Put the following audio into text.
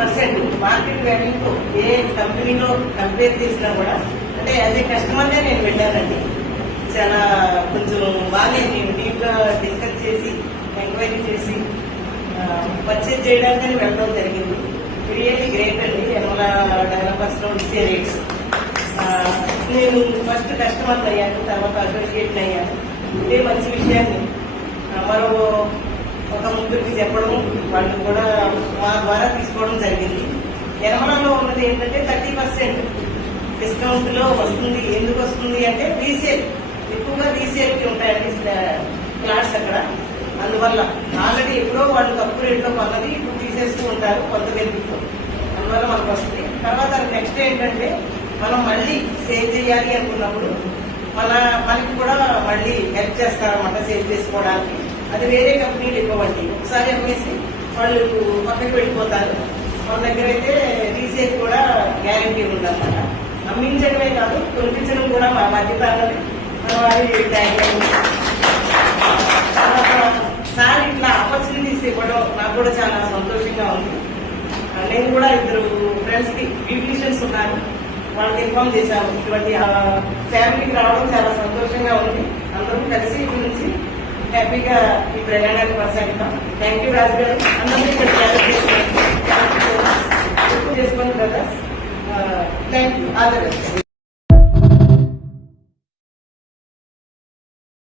30% market వాల్యూతో ఏ కంపెనీలో compare చేసినా కూడా అంటే యాజ్ ఏ కస్టమర్గా నేను వెళ్ళానండి. చాలా కొంచెం బాగా నేను డీప్ గా డిస్కస్ చేసి ఎంక్వైరీ చేసి పర్చేజ్ చేయడానికి వెళ్ళడం జరిగింది. రియల్లీ గ్రేట్ అండి యనమల డెవలపర్స్ లో ఇచ్చే రేట్స్. నేను ఫస్ట్ కస్టమర్ అయ్యాను, తర్వాత అసోసియేట్ అయ్యాను. ఇదే మంచి విషయాన్ని మరో ఒక ముగ్గురికి చెప్పడం, వాళ్ళు కూడా మా ద్వారా తీసుకోవడం జరిగింది. యనమలలో ఉన్నది ఏంటంటే 30% డిస్కౌంట్ లో వస్తుంది. ఎందుకు వస్తుంది అంటే రీసేల్, ఎక్కువగా రీసేల్ కి ఉంటాయండి ఫ్లాట్స్ అక్కడ. అందువల్ల ఆల్రెడీ ఎప్పుడో వాళ్ళు తక్కువ రేట్లో కొన్నది ఇప్పుడు తీసేస్తూ ఉంటారు కొంత బెనిఫిట్, అందువల్ల మనకు వస్తుంది. తర్వాత నెక్స్ట్ ఏంటంటే మనం మళ్ళీ సేవ్ చేయాలి అనుకున్నప్పుడు మనకి కూడా మళ్ళీ హెల్ప్ చేస్తారన్నమాట సేవ్ చేసుకోవడానికి. అది వేరే కంపెనీలు ఇవ్వండి, ఒకసారి అమ్మేసి వాళ్ళు పక్కకి వెళ్ళిపోతారు. మన దగ్గర అయితే రీసేల్ కూడా గ్యారంటీ ఉందన్నమాట. అమ్మించడమే కాదు కొనిపించడం కూడా మా బాధ్యత అన్నది మన వారి ట్యాగ్. సార్ ఇట్లా ఆపర్చునిటీస్ ఇవ్వడం నాకు కూడా చాలా సంతోషంగా ఉంది. నేను కూడా ఇద్దరు ఫ్రెండ్స్ కి బ్యూటిషియన్స్ ఉన్నారు, వాళ్ళకి ఇన్ఫార్మ్ చేశాను. ఇటువంటి ఫ్యామిలీకి రావడం చాలా సంతోషంగా ఉంది. అందరూ కలిసి ఇక్కడి నుంచి హ్యాపీగా ఈ ప్రయాణాన్ని కొనసాగిద్దాం. థ్యాంక్ యూ రాజు గారు, అందరూ ఇక్కడ చేసుకొని brothers. Thank you, all the best.